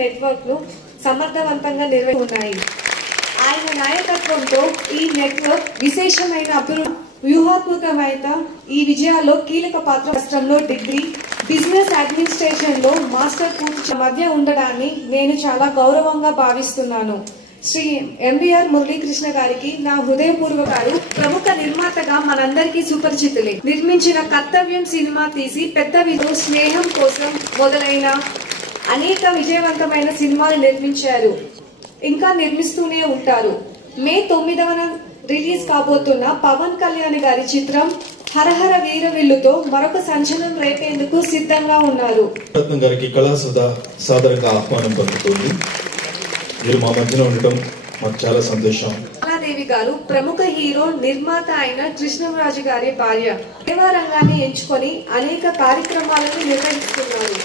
Network ను సమర్థవంతంగా నిర్వహిస్తున్నాయి. ఆయన నాయకత్వంతో ఈ నెట్వర్క్ విశేషమైన అభివృద్ధి వ్యూహాత్మకమైన ఈ విజయాల్లో కీలక పాత్ర. రాష్ట్రంలో డిగ్రీ బిజినెస్ అడ్మినిస్ట్రేషన్ లో మాస్టర్ పూర్తి మధ్య ఉండడాన్ని నేను చాలా గౌరవంగా భావిస్తున్నాను. శ్రీ ఎంబీఆర్ మురళీకృష్ణ గారికి నా హృదయపూర్వకాలు. ప్రముఖ నిర్మాతగా మనందరికీ సుపరిచితులే. నిర్మించిన కర్తవ్యం సినిమా తీసి పెద్ద విజయం, స్నేహం కోసం మొదలైన అనేక విజయవంతమైన సినిమాలు నిర్మించారు. ఇంకా నిర్మిస్తూనే ఉంటారు. మే 9వ రిలీజ్ కాబోతున్న పవన్ కళ్యాణ్ గారి చిత్రం హరహర వీరవిల్లుతో మరొక సంచలనం రేపేందుకు సిద్ధంగా ఉన్నారు. రత్నం గారికి కళాసుధ సాదరంగా ఆహ్వానం పలుకుతుంది. మీరు మా మధ్యలో ఉండటం మాకు చాలా సంతోషం. కళాదేవి గారు ప్రముఖ హీరో నిర్మాత అయిన కృష్ణరాజు గారి భార్య. సేవా రంగాన్ని ఎంచుకొని అనేక కార్యక్రమాలను నిర్వహిస్తున్నారు.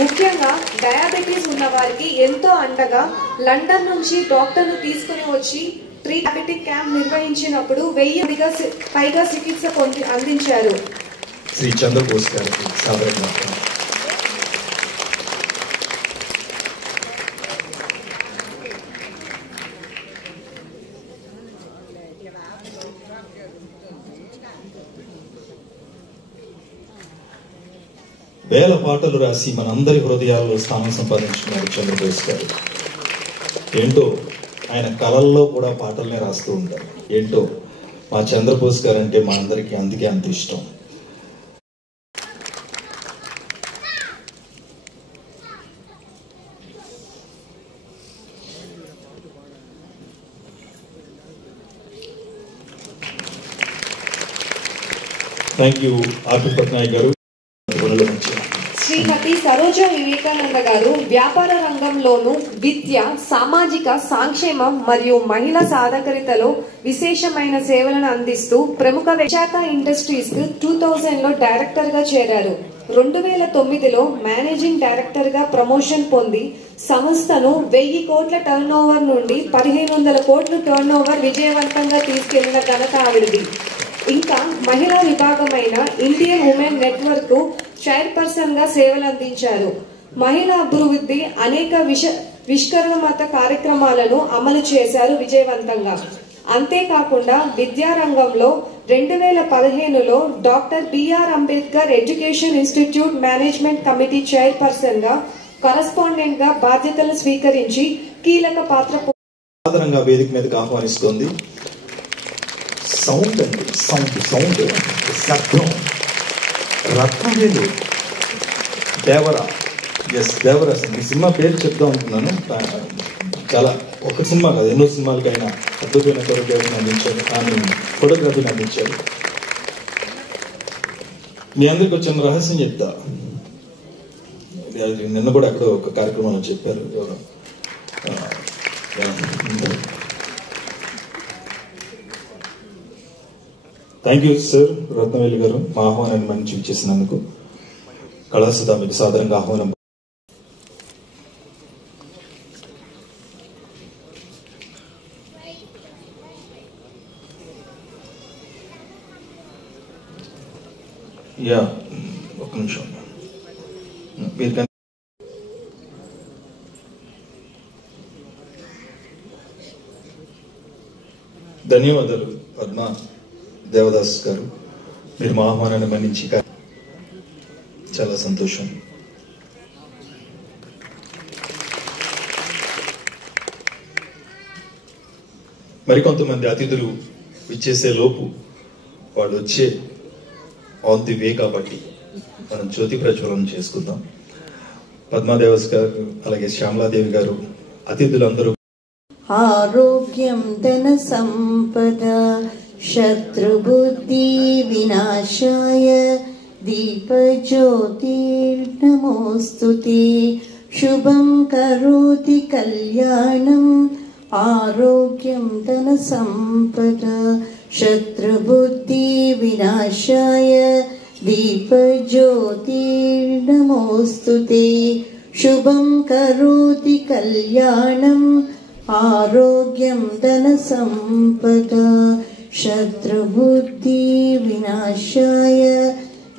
ముఖ్యంగా డయాబెటీస్ ఉన్న వారికి ఎంతో అండగా లండన్ నుంచి డాక్టర్ను తీసుకుని వచ్చి ప్రీ డయాబెటిక్ క్యాంప్ నిర్వహించినప్పుడు 1000 పైగా చికిత్స అందించారు. శ్రీ చంద్రబోస్ గారికి సాదరంగా వేల పాటలు రాసి మనందరి హృదయాల్లో స్థానం సంపాదించుకున్నారు చంద్రబోస్ గారు. ఏంటో ఆయన కళల్లో కూడా పాటలనే రాస్తూ ఉంటారు. ఏంటో మా చంద్రబోస్ గారు అంటే మా అందరికీ అందుకే అంత ఇష్టం. థ్యాంక్ యూ ఆర్పి పట్నాయక్ గారు. శ్రీమతి సరోజ వివేకానంద గారు వ్యాపార రంగంలోనూ విద్య, సామాజిక సంక్షేమం మరియు మహిళా సాధికారతలో విశేషమైన సేవలను అందిస్తూ ప్రముఖ విశాఖ ఇండస్ట్రీస్ 2000లో డైరెక్టర్ గా చేరారు. 2009లో మేనేజింగ్ డైరెక్టర్ గా ప్రమోషన్ పొంది సంస్థను 1000 కోట్ల టర్నోవర్ నుండి 1500 కోట్ల టర్నోవర్ విజయవంతంగా తీసుకెళ్లిన ఘనత ఆవిడది. ఇంకా మహిళా విభాగమైన ఇండియన్ ఉమెన్ నెట్వర్క్ చైర్పర్సన్ గా సేవలు అందించారు. మహిళా అభివృద్ధి అనేక విష్కరణమత కార్యక్రమాలను అమలు చేశారు విజయవంతంగా. అంతేకాకుండా విద్యారంగంలో 2015లో doctor B R Ambedkar education institute management committee chairperson గా కరస్పాండెంట్ గా బాధ్యతలు స్వీకరించి కీలక పాత్ర సాధారణంగా వేదిక మీదకి ఆహ్వానిస్తోంది. సౌండ్ అండి, సౌండ్ శబ్దం. రత్నవేలు దేవరా. దేవరా ఈ సినిమా పేరు చెప్తా ఉంటున్నాను. చాలా ఒక సినిమా కాదు, ఎన్నో సినిమాలకైనా అద్భుతమైన కొరియోగ్రఫీని అందించారు, ఫోటోగ్రఫీని అందించారు. మీ అందరికి వచ్చిన రహస్యం చెప్తా. నిన్న కూడా అక్కడ ఒక కార్యక్రమంలో చెప్పారు ఎవరు. థ్యాంక్ యూ సార్ రత్నవేలి గారు, మా ఆహ్వానాన్ని మంచి ఇచ్చేసినందుకు. కళాసుధ మీకు సాధారణంగా ఆహ్వానం. ఒక నిమిషం. ధన్యవాదాలు పద్మా దేవదాస్ గారు, మీరు మా ఆహ్వానాన్ని మన్నించి. చాలా సంతోషం. మరికొంతమంది అతిథులు విచ్చేసే లోపు వాళ్ళు వచ్చే ఆన్ ది వే కాబట్టి మనం జ్యోతి ప్రజ్వలనం చేసుకుందాం. పద్మాదేవస్ గారు అలాగే శ్యామలాదేవి గారు అతిథులందరూ. ఆరోగ్యం ధన సంపద శత్రుబుద్ధి వినాశాయ దీపజ్యోతిర్నమోస్తుతే శుభం కరోతి కళ్యాణం ఆరోగ్యం ధన సంపద శత్రుబుద్ధి వినాశాయ దీపజ్యోతిర్నమోస్తుతే శుభం కరోతి కళ్యాణం ఆరోగ్యం ధన సంపద శత్రుబుద్ధి వినాశాయ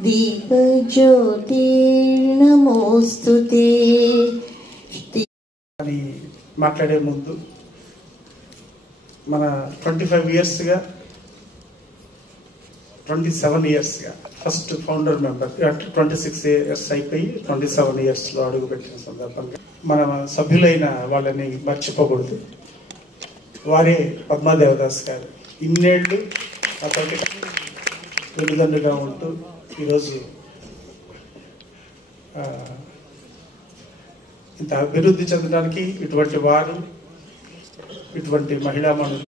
దీపజ్యోతిర్నమోస్తుతే. అని మాట్లాడే ముందు మన 25 ఇయర్స్గా 27 ఇయర్స్గా ఫస్ట్ ఫౌండర్ మెంబర్ 26 ఇయర్స్ అయిపోయి 27 ఇయర్స్లో అడుగుపెట్టిన సందర్భంగా మన సభ్యులైన వాళ్ళని మర్చిపోకూడదు. వారే పద్మాదేవదాస్ గారు. ఇన్నేళ్ళు అతనికి వెనుదండుగా ఉంటూ ఈరోజు ఇంత అభివృద్ధి చెందడానికి ఇటువంటి వారు, ఇటువంటి మహిళామణులు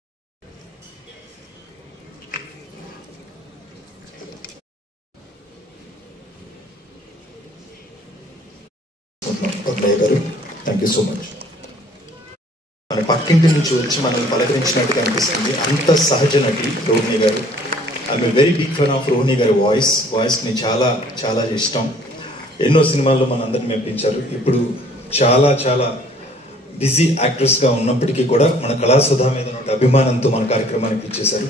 థ్యాంక్ యూ సో మచ్. మన పక్కింటి నుంచి వచ్చి మనల్ని పలకరించినట్టుగా అనిపిస్తుంది. అంత సహజ నటి రోహిణి గారు. I'm very big fan of Rohini గారి వాయిస్ని చాలా చాలా ఇష్టం. ఎన్నో సినిమాల్లో మన అందరిని మెప్పించారు. ఇప్పుడు చాలా చాలా బిజీ యాక్ట్రెస్గా ఉన్నప్పటికీ కూడా మన కళాసుధా మీద ఉన్న అభిమానంతో మన కార్యక్రమానికి ఇచ్చేశారు.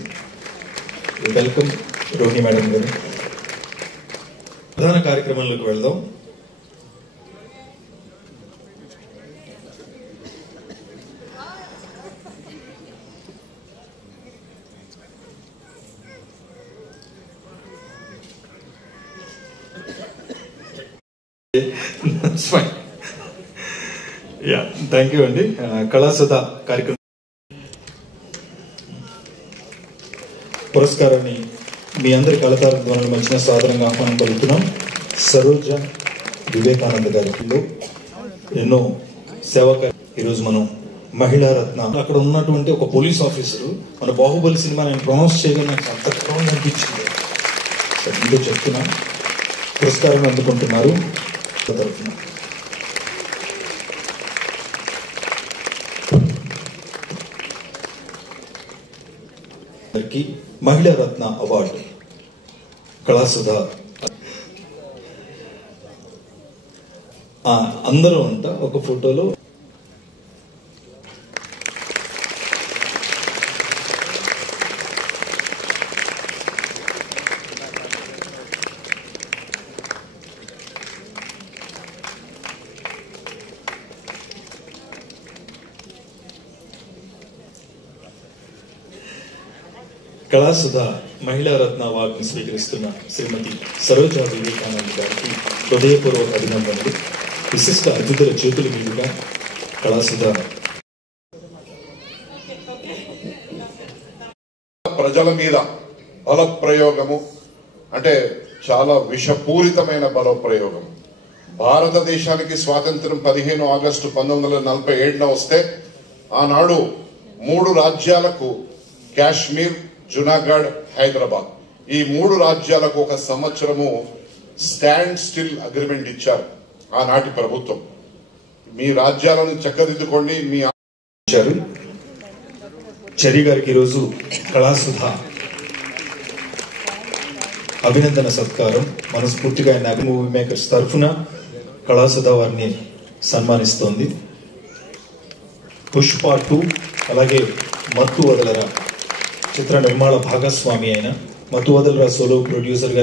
వెల్కమ్ రోహిణి మేడం గారు. ప్రధాన కార్యక్రమంలోకి వెళ్దాం. థ్యాంక్ యూ అండి. కళాసుధా కార్యక్రమం పురస్కారాన్ని మీ అందరి కళాకార ధ్వనుల మధ్యన సాధారణంగా ఆహ్వానం పలుకుతున్నాం. సరోజ వివేకానంద గారిలో ఎన్నో సేవా ఈరోజు మనం మహిళా రత్న. అక్కడ ఉన్నటువంటి ఒక పోలీస్ ఆఫీసరు మన బాహుబలి సినిమా నేను ప్రొనౌన్స్ చేయడం నాకు అంత క్రౌండ్ అనిపించింది. ఇందులో చెప్తున్నా పురస్కారం అందుకుంటున్నారు తరఫున. మహిళా రత్న అవార్డు కళాసుధా. అందరూ అంట ఒక ఫోటోలో కళాసుధా మహిళా రత్న అవార్డును స్వీకరిస్తున్న శ్రీమతి సరోజ వివేకానంద గారికి హృదయపూర్వక అభినందనలు. విశిష్ట అతిథుల చేతుల మీదుగా కళాసుధా. ప్రజల మీద బల ప్రయోగము అంటే చాలా విషపూరితమైన బల ప్రయోగం. భారతదేశానికి స్వాతంత్రం 15 ఆగస్టు 1947 వస్తే ఆనాడు 3 రాజ్యాలకు కాశ్మీర్, జునాగఢ్, హైదరాబాద్ ఈ 3 రాజ్యాలకు ఒక సంవత్సరము స్టాండ్ స్టిల్ అగ్రిమెంట్ ఇచ్చారు ఆనాటి ప్రభుత్వం. మీ రాజ్యాలను చక్కదిద్దుకోండి. మీ చరి గారికి ఈరోజు కళాసుధా అభినందన సత్కారం మనస్ఫూర్తిగా మూవీ మేకర్స్ తరఫున కళాసుధా వారిని సన్మానిస్తోంది. పుష్ప 2 అలాగే మత్తు వదలరా చిత్ర నిర్మాణ భాగస్వామి అయిన మత్తు వదలరా సోలో ప్రొడ్యూసర్ గా